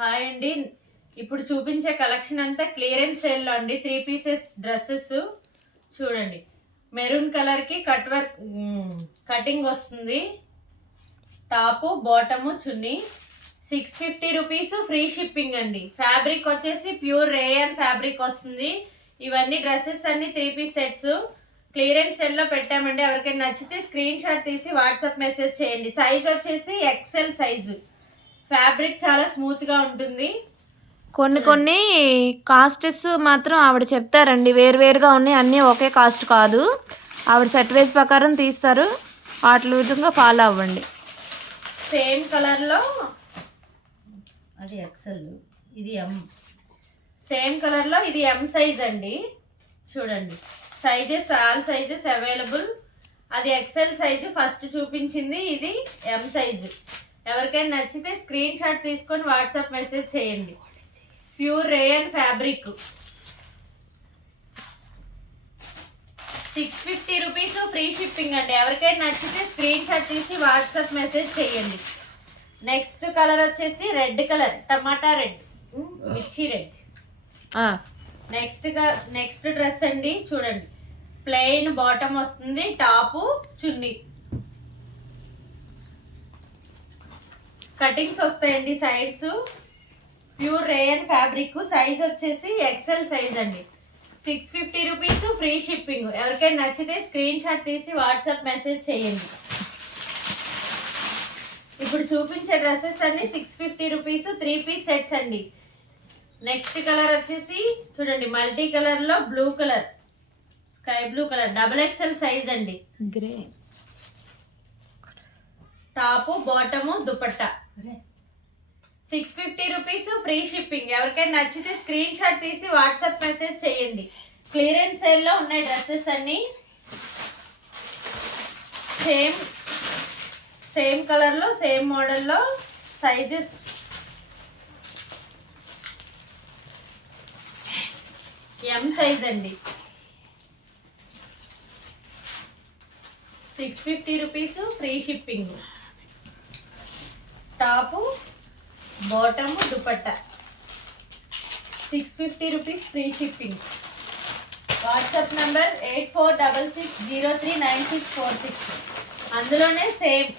Hi అండి. ఇప్పుడు చూపించే కలెక్షన్ అంతా క్లియరెన్స్ సేల్లో అండి. 3 పీసెస్ డ్రెస్సెస్ చూడండి. మెరూన్ కలర్కి కట్ వర్క్ కటింగ్ వస్తుంది. టాపు బాటము చున్నీ 650 రూపీస్ ఫ్రీ షిప్పింగ్ అండి. ఫ్యాబ్రిక్ వచ్చేసి ప్యూర్ రేయన్ ఫ్యాబ్రిక్ వస్తుంది. ఇవన్నీ డ్రెస్సెస్ అన్ని 3 పీస్ సెట్స్ క్లియరెన్స్ సెల్లో పెట్టామండి. ఎవరికైనా నచ్చితే స్క్రీన్ షాట్ తీసి వాట్సాప్ మెసేజ్ చేయండి. సైజ్ వచ్చేసి ఎక్సెల్ సైజు. ఫ్యాబ్రిక్ చాలా స్మూత్గా ఉంటుంది. కొన్ని కాస్ట్స్ మాత్రం ఆవిడ చెప్తారండి, వేరువేరుగా ఉన్నాయి, అన్నీ ఒకే కాస్ట్ కాదు. ఆవిడ సెట్ వైజ్ ప్రకారం తీస్తారు, వాటి విధంగా ఫాలో అవ్వండి. సేమ్ కలర్లో అది ఎక్సెల్, ఇది ఎం. సేమ్ కలర్లో ఇది ఎం సైజ్ అండి. చూడండి సైజెస్, ఆల్ సైజెస్ అవైలబుల్. అది ఎక్సెల్ సైజు ఫస్ట్ చూపించింది, ఇది ఎం సైజు. ఎవరికైనా నచ్చితే స్క్రీన్ షాట్ తీసుకొని వాట్సాప్ మెసేజ్ చేయండి. Pure rayon fabric 650 rupees free shipping అండి. ఎవరికైనా నచ్చితే స్క్రీన్ షాట్ తీసి వాట్సాప్ మెసేజ్ చేయండి. నెక్స్ట్ కలర్ వచ్చేసి రెడ్ కలర్, టమాటా రెడ్, మిర్చి రెడ్. నెక్స్ట్ డ్రెస్ అండి. చూడండి ప్లెయిన్ బాటమ్ వస్తుంది, టాపు చున్నీ, కటింగ్స్ వస్తాయండి. Sides pure rayon fabric. Size వచ్చేసి ఎక్సెల్ సైజ్ అండి. 650 రూపీస్ ఫ్రీ షిప్పింగ్. ఎవరికైనా నచ్చితే స్క్రీన్ షాట్ తీసి వాట్సాప్ మెసేజ్ చేయండి. ఇప్పుడు చూపించే డ్రెస్సెస్ అన్ని 650 రూపీస్ 3 పీస్ సెట్స్ అండి. నెక్స్ట్ కలర్ వచ్చేసి చూడండి మల్టీ కలర్లో blue colour, sky blue colour, double XL size అండి. Grey top bottom dupatta 650 rupees free shipping. ఎవరికైనా నచ్చితే స్క్రీన్ షాట్ తీసి వాట్సాప్ మెసేజ్ చేయండి. క్లియరెన్స్ సేల్లో ఉన్నాయి డ్రెస్సెస్ అన్ని. సేమ్ కలర్లో సేమ్ మోడల్లో సైజెస్. ఎం సైజ్ అండి. 650 rupees free shipping. Top bottom dupatta 650 rupees free shipping. WhatsApp number 8466039646. అందులోనే సేమ్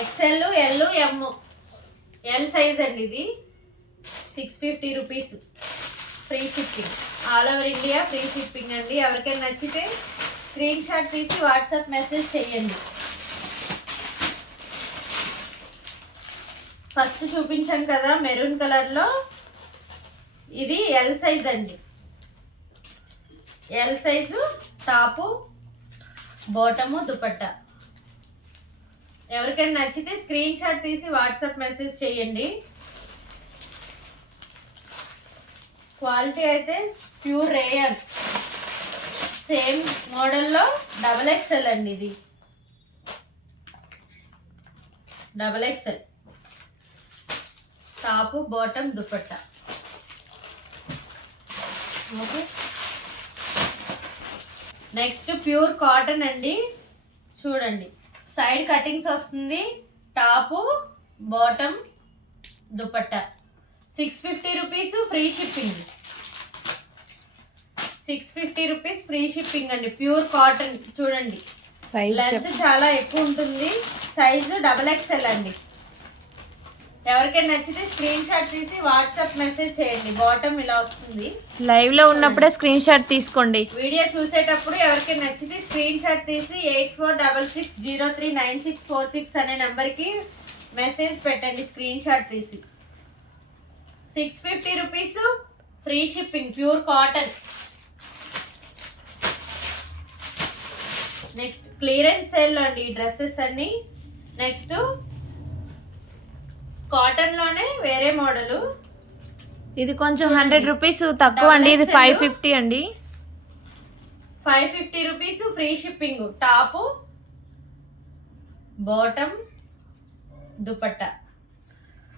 ఎక్సెల్, ఎల్, ఎమ్. ఎల్ సైజ్ అండి. ఇది 650 rupees free shipping. All over India free shipping అండి. ఎవరికైనా నచ్చితే స్క్రీన్ షాట్ తీసి వాట్సాప్ మెసేజ్ చేయండి. ఫస్ట్ చూపించాను కదా మెరూన్ కలర్లో, ఇది ఎల్ సైజ్ అండి. L size, top bottom dupatta. ఎవరికైనా నచ్చితే స్క్రీన్ షాట్ తీసి వాట్సాప్ మెసేజ్ చేయండి. క్వాలిటీ అయితే ప్యూర్ రేయన్. సేమ్ మోడల్లో డబల్ ఎక్సెల్ అండి. ఇది double XL, top bottom dupatta. Okay. Next pure cotton అండి. చూడండి సైడ్ కటింగ్స్ వస్తుంది, top bottom dupatta 650 rupees free shipping. 650 rupees free shipping అండి. Pure cotton. చూడండి లెంత్ చాలా ఎక్కువ ఉంటుంది. సైజు డబల్ ఎక్సెల్ అండి. ఎవరికైనా నచ్చితే స్క్రీన్ షాట్ తీసి వాట్సాప్ మెసేజ్ చేయండి. బాటమ్ ఇలా వస్తుంది. లైవ్ లో ఉన్నప్పుడే స్క్రీన్ షాట్ తీసుకోండి. వీడియో చూసేటప్పుడు ఎవరికైనా నచ్చితే స్క్రీన్ షాట్ తీసి 8466039646 అనే నెంబర్కి మెసేజ్ పెట్టండి. స్క్రీన్ షాట్ తీసి 650 rupees free shipping. Pure cotton. Next clearance సేల్లో అండి ఈ డ్రెస్సెస్ అన్ని. నెక్స్ట్ కాటన్లోనే వేరే మోడలు. ఇది కొంచెం 100 రూపీస్ తక్కువ అండి. ఇది 550 అండి. 550 rupees free shipping. Top bottom dupatta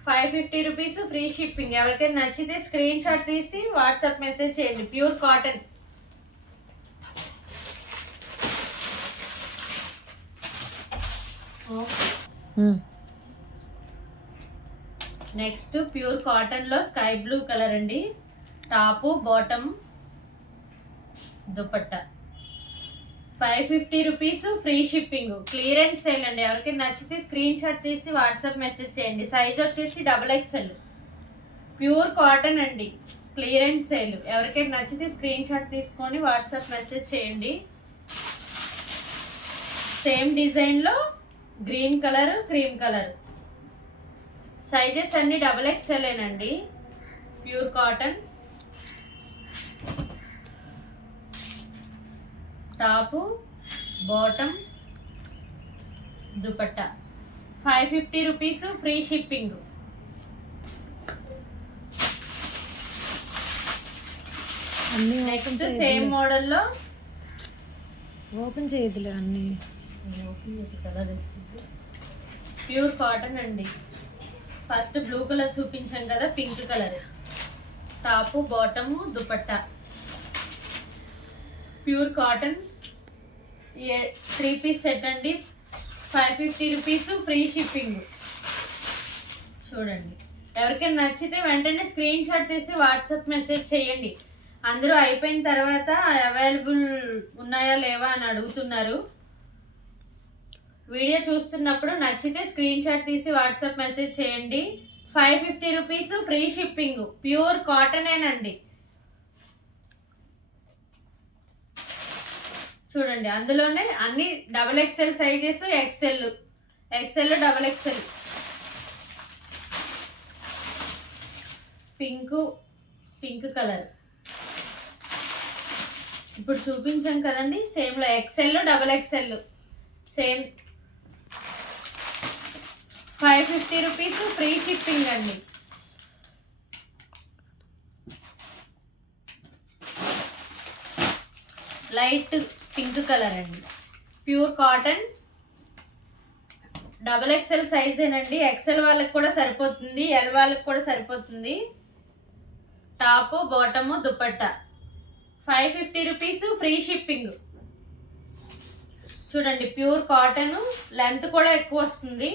550 rupees free shipping. ఎవరికైనా నచ్చితే స్క్రీన్ షాట్ తీసి వాట్సాప్ మెసేజ్ చేయండి. Pure cotton. నెక్స్ట్ ప్యూర్ కాటన్లో స్కై బ్లూ కలర్ అండి. Top bottom dupatta 550 rupees, free shipping. Clearance sale అండి. ఎవరికైనా నచ్చితే స్క్రీన్ షాట్ తీసి వాట్సాప్ మెసేజ్ చేయండి. సైజ్ వచ్చేసి XXL. ప్యూర్ కాటన్ అండి. Clearance sale. ఎవరికైనా నచ్చితే స్క్రీన్ షాట్ తీసుకొని వాట్సాప్ మెసేజ్ చేయండి. సేమ్ డిజైన్లో green colour, cream colour. Sizes అన్ని XXL అండి. Pure cotton. Top bottom dupatta 550 rupees, free shipping. Next same మోడల్లో ఓపెన్ చేయదులే అన్నీ. ప్యూర్ కాటన్ అండి. ఫస్ట్ బ్లూ కలర్ చూపించాం కదా, pink colour. Top bottom dupatta pure cotton. 3 piece set అండి. 550 రూపీస్, ఫ్రీ షిప్పింగ్. చూడండి, ఎవరికైనా నచ్చితే వెంటనే స్క్రీన్ షాట్ తీసి వాట్సాప్ మెసేజ్ చేయండి. అందరూ అయిపోయిన తర్వాత అవైలబుల్ ఉన్నాయా లేవా అని అడుగుతున్నారు. వీడియో చూస్తున్నప్పుడు నచ్చితే స్క్రీన్ షాట్ తీసి వాట్సాప్ మెసేజ్ చేయండి. 550 రూపీస్, ఫ్రీ షిప్పింగ్. ప్యూర్ కాటనేనండి. చూడండి, అందులోనే అన్ని XXL sizes, XL, XXL. Pink colour. ఇప్పుడు చూపించాం కదండి, సేమ్లో XL, XXL same. 550 rupees, free shipping అండి. లైట్ పింక్ కలర్ అండి. Pure cotton. XXL సైజేనండి. XL వాళ్ళకి కూడా సరిపోతుంది, L వాళ్ళకి కూడా సరిపోతుంది. Top bottom dupatta 550 rupees, free shipping. చూడండి, ప్యూర్ కాటన్. లెంత్ కూడా ఎక్కువ వస్తుంది.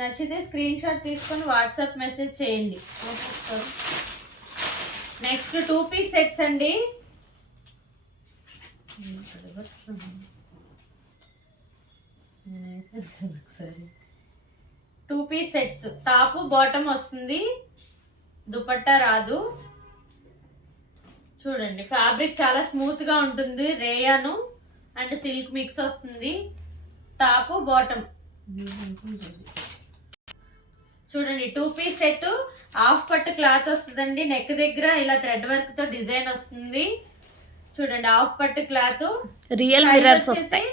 నచ్చితే స్క్రీన్ షాట్ తీసుకొని వాట్సాప్ మెసేజ్ చేయండి. నెక్స్ట్ 2 పీస్ సెట్స్ అండి. 2 పీస్ సెట్స్. టాపు బాటమ్ వస్తుంది, దుపట్టా రాదు. చూడండి, ఫ్యాబ్రిక్ చాలా స్మూత్ గా ఉంటుంది. రేయాను అండ్ సిల్క్ మిక్స్ వస్తుంది. Top bottom. చూడండి, 2 పీస్ సెట్. హాఫ్ పట్టు క్లాత్ వస్తుందండి. నెక్ దగ్గర ఇలా థ్రెడ్ వర్క్ తో డిజైన్ వస్తుంది. చూడండి, హాఫ్ పట్టు క్లాత్. రియల్ మిర్రర్స్ వస్తాయి.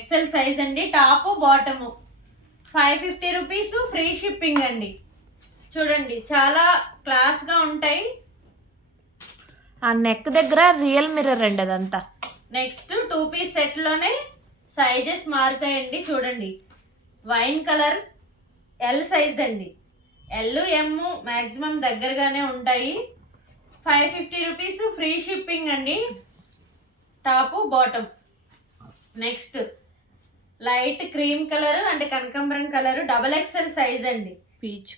XL సైజ్ అండి. Top bottom 550 rupees, free shipping అండి. చూడండి, చాలా క్లాస్ గా ఉంటాయి. ఆ నెక్ దగ్గర రియల్ మిర్రర్ అండి అదంతా. నెక్స్ట్ 2 పీస్ సెట్ లోనే సైజెస్ మారుతాయండి. చూడండి, వైన్ కలర్ L సైజ్ అండి. L, M మాక్సిమం దగ్గరగానే ఉంటాయి. 550 రూపీస్, ఫ్రీ షిప్పింగ్ అండి. Top bottom. Next light cream colour and కనకాంబరం కలర్. XXL సైజ్ అండి. Peach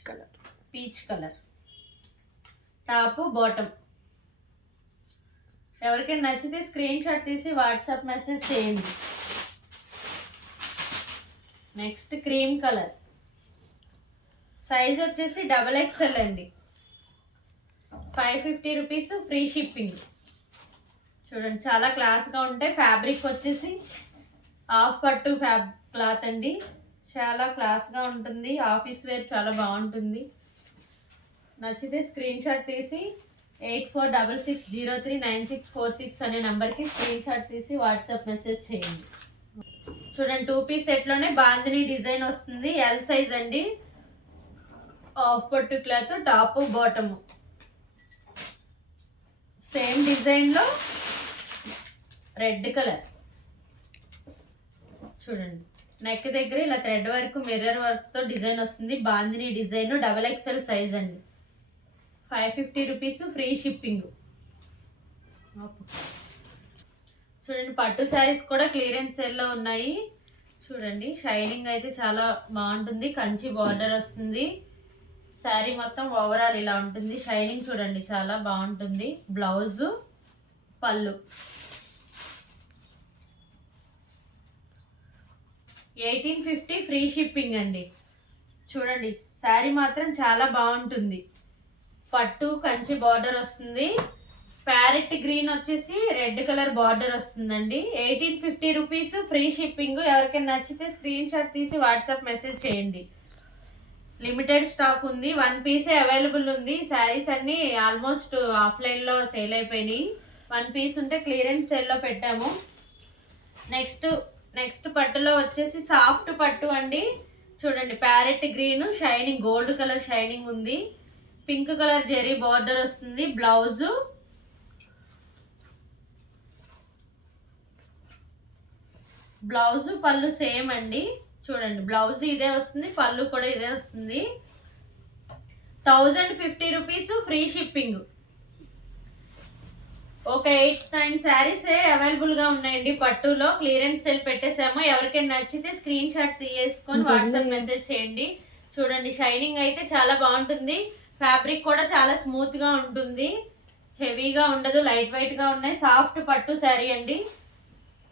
colour. Top bottom. ఎవరికైనా నచ్చితే స్క్రీన్ షాట్ తీసి వాట్సాప్ మెసేజ్ చేయండి. Next cream colour. సైజ్ వచ్చేసి XXL అండి. 550 రూపీస్, ఫ్రీ షిప్పింగ్. చూడండి, చాలా క్లాస్గా ఉంటాయి. ఫ్యాబ్రిక్ వచ్చేసి హాఫ్ పట్టు క్లాత్ అండి. చాలా క్లాస్గా ఉంటుంది. ఆఫీస్ వేర్ చాలా బాగుంటుంది. నచ్చితే స్క్రీన్ షాట్ తీసి 8466039646 అనే నెంబర్కి స్క్రీన్ షాట్ తీసి వాట్సాప్ మెసేజ్ చేయండి. చూడండి, 2 పీస్ సెట్లోనే బాందిని డిజైన్ వస్తుంది. L సైజ్ అండి. హాఫ్ పట్టు క్లాత్, టాపు బాటము. సేమ్ డిజైన్లో రెడ్ కలర్. చూడండి, నెక్ దగ్గర ఇలా థ్రెడ్ వర్క్, మిర్రర్ వర్క్తో డిజైన్ వస్తుంది. బాందిని డిజైన్. XXL సైజ్ అండి. 550 రూపీస్, ఫ్రీ షిప్పింగ్. చూడండి, పట్టు శారీస్ కూడా క్లియరెన్స్ సేల్లో ఉన్నాయి. చూడండి షైనింగ్ అయితే చాలా బాగుంటుంది, కంచి బార్డర్ వస్తుంది. శారీ మొత్తం ఓవరాల్ ఇలా ఉంటుంది. షైనింగ్ చూడండి చాలా బాగుంటుంది. బ్లౌజు, పళ్ళు. 1850 ఫ్రీ షిప్పింగ్ అండి. చూడండి శారీ మాత్రం చాలా బాగుంటుంది. పట్టు కంచి బార్డర్ వస్తుంది. ప్యారెట్ గ్రీన్ వచ్చేసి రెడ్ కలర్ బార్డర్ వస్తుందండి. 1850 రూపీస్ ఫ్రీ షిప్పింగ్. ఎవరికైనా నచ్చితే స్క్రీన్ షాట్ తీసి వాట్సాప్ మెసేజ్ చేయండి. లిమిటెడ్ స్టాక్ ఉంది, 1 పీసే అవైలబుల్ ఉంది. శారీస్ అన్ని ఆల్మోస్ట్ ఆఫ్లైన్లో సేల్ అయిపోయినాయి. 1 పీస్ ఉంటే క్లియరెన్స్ సేల్లో పెట్టాము. నెక్స్ట్ పట్టులో వచ్చేసి సాఫ్ట్ పట్టు అండి. చూడండి parrot green shining, gold colour shining ఉంది. పింక్ కలర్ జెరీ బార్డర్ వస్తుంది. బ్లౌజు పళ్ళు సేమ్ అండి. చూడండి బ్లౌజ్ ఇదే వస్తుంది, పళ్ళు కూడా ఇదే వస్తుంది. 1050 రూపీస్ ఫ్రీ షిప్పింగ్. ఒక 8-9 శారీస్ అవైలబుల్ గా ఉన్నాయండి. పట్టులో క్లియరెన్స్ సేల్ పెట్టేసాము. ఎవరికైనా నచ్చితే స్క్రీన్ షాట్ తీసేసుకొని వాట్సాప్ మెసేజ్ చేయండి. చూడండి షైనింగ్ అయితే చాలా బాగుంటుంది. ఫ్యాబ్రిక్ కూడా చాలా స్మూత్ గా ఉంటుంది, హెవీగా ఉండదు, లైట్ వెయిట్ గా ఉన్నాయి. సాఫ్ట్ పట్టు శారీ అండి.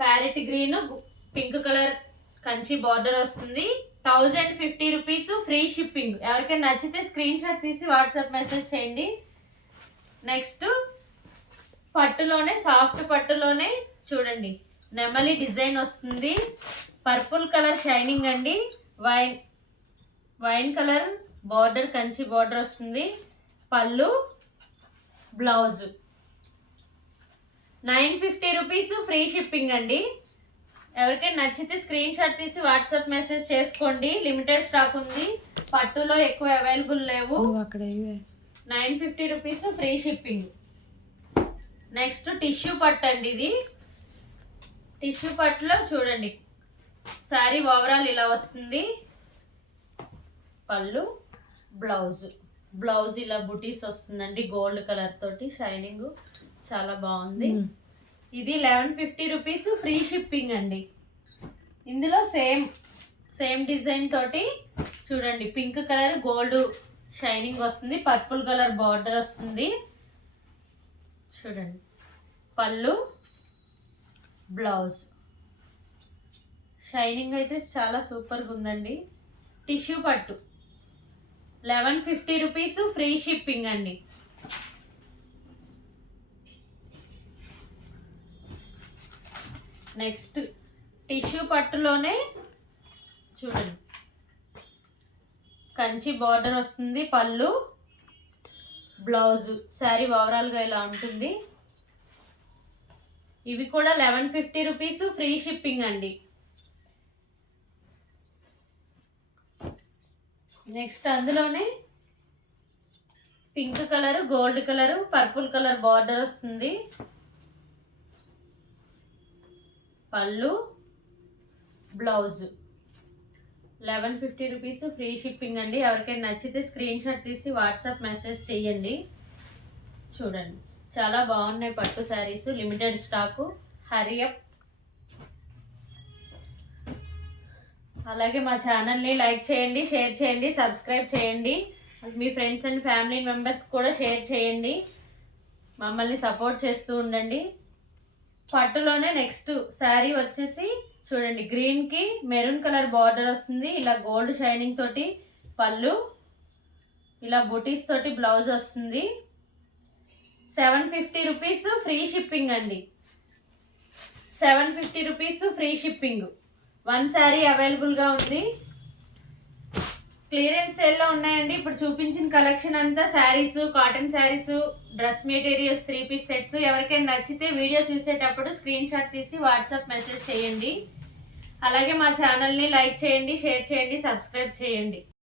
Parrot green pink colour Kanchi border వస్తుంది. 1050 రూపీస్ ఫ్రీ షిప్పింగ్. ఎవరికైనా నచ్చితే స్క్రీన్ షాట్ తీసి వాట్సాప్ మెసేజ్ చేయండి. నెక్స్ట్ పట్టులోనే సాఫ్ట్ పట్టులోనే చూడండి నెమలి డిజైన్ వస్తుంది. పర్పుల్ కలర్ షైనింగ్ అండి. Wine colour border Kanchi border వస్తుంది. పళ్ళు, బ్లౌజ్. 950 రూపీస్ ఫ్రీ షిప్పింగ్ అండి. ఎవరికైనా నచ్చితే స్క్రీన్ షాట్ తీసి వాట్సాప్ మెసేజ్ చేసుకోండి. లిమిటెడ్ స్టాక్ ఉంది, పట్టులో ఎక్కువ అవైలబుల్ లేవు. 950 rupees free shipping. Next tissue పట్టు అండి. ఇది టిష్యూ పట్టులో చూడండి శారీ ఓవరాల్ ఇలా వస్తుంది. పళ్ళు, బ్లౌజ్ ఇలా బుటీస్ వస్తుందండి. గోల్డ్ కలర్ తోటి షైనింగ్ చాలా బాగుంది. ఇది 1150 రూపీస్ ఫ్రీ షిప్పింగ్ అండి. ఇందులో సేమ్ డిజైన్ తోటి చూడండి పింక్ కలర్ గోల్డ్ షైనింగ్ వస్తుంది. పర్పుల్ కలర్ బార్డర్ వస్తుంది. చూడండి పళ్ళు, బ్లౌజ్. షైనింగ్ అయితే చాలా సూపర్గా ఉందండి. టిష్యూ పట్టు 1150 రూపీస్ ఫ్రీ షిప్పింగ్ అండి. నెక్స్ట్ టిష్యూ పట్టులోనే చూడండి కంచి బార్డర్ వస్తుంది. పళ్ళు, బ్లౌజ్. శారీ ఓవరాల్గా ఇలా ఉంటుంది. ఇవి కూడా 1150 రూపీస్ ఫ్రీ షిప్పింగ్ అండి. నెక్స్ట్ అందులోనే pink colour, gold colour, purple colour border వస్తుంది. పళ్ళు, బ్లౌజ్. 1150 రూపీస్ ఫ్రీ షిప్పింగ్ అండి. ఎవరికైనా నచ్చితే స్క్రీన్ షాట్ తీసి వాట్సాప్ మెసేజ్ చేయండి. చూడండి చాలా బాగున్నాయి పట్టు శారీస్. Limited stock, hurry up. అలాగే మా ఛానల్ని లైక్ చేయండి, షేర్ చేయండి, సబ్స్క్రైబ్ చేయండి. మీ ఫ్రెండ్స్ అండ్ ఫ్యామిలీ మెంబర్స్ కూడా షేర్ చేయండి. మమ్మల్ని సపోర్ట్ చేస్తూ ఉండండి. పట్టులోనే నెక్స్ట్ శారీ వచ్చేసి చూడండి గ్రీన్ కి మెరూన్ కలర్ బార్డర్ వస్తుంది. ఇలా గోల్డ్ షైనింగ్ తోటి పళ్ళు, ఇలా బుటీస్ తోటి బ్లౌజ్ వస్తుంది. 750 రూపీస్ ఫ్రీ షిప్పింగ్ అండి. 750 రూపీస్ ఫ్రీ షిప్పింగ్. 1 శారీ అవైలబుల్గా ఉంది. క్లియరెన్స్ సేల్లో ఉన్నాయండి. ఇప్పుడు చూపించిన కలెక్షన్ అంతా saris, cotton saris, dress materials, 3 piece sets. ఎవరికైనా నచ్చితే వీడియో చూసేటప్పుడు స్క్రీన్ షాట్ తీసి వాట్సాప్ మెసేజ్ చేయండి. అలాగే మా ఛానల్ని లైక్ చేయండి, షేర్ చేయండి, సబ్స్క్రైబ్ చేయండి.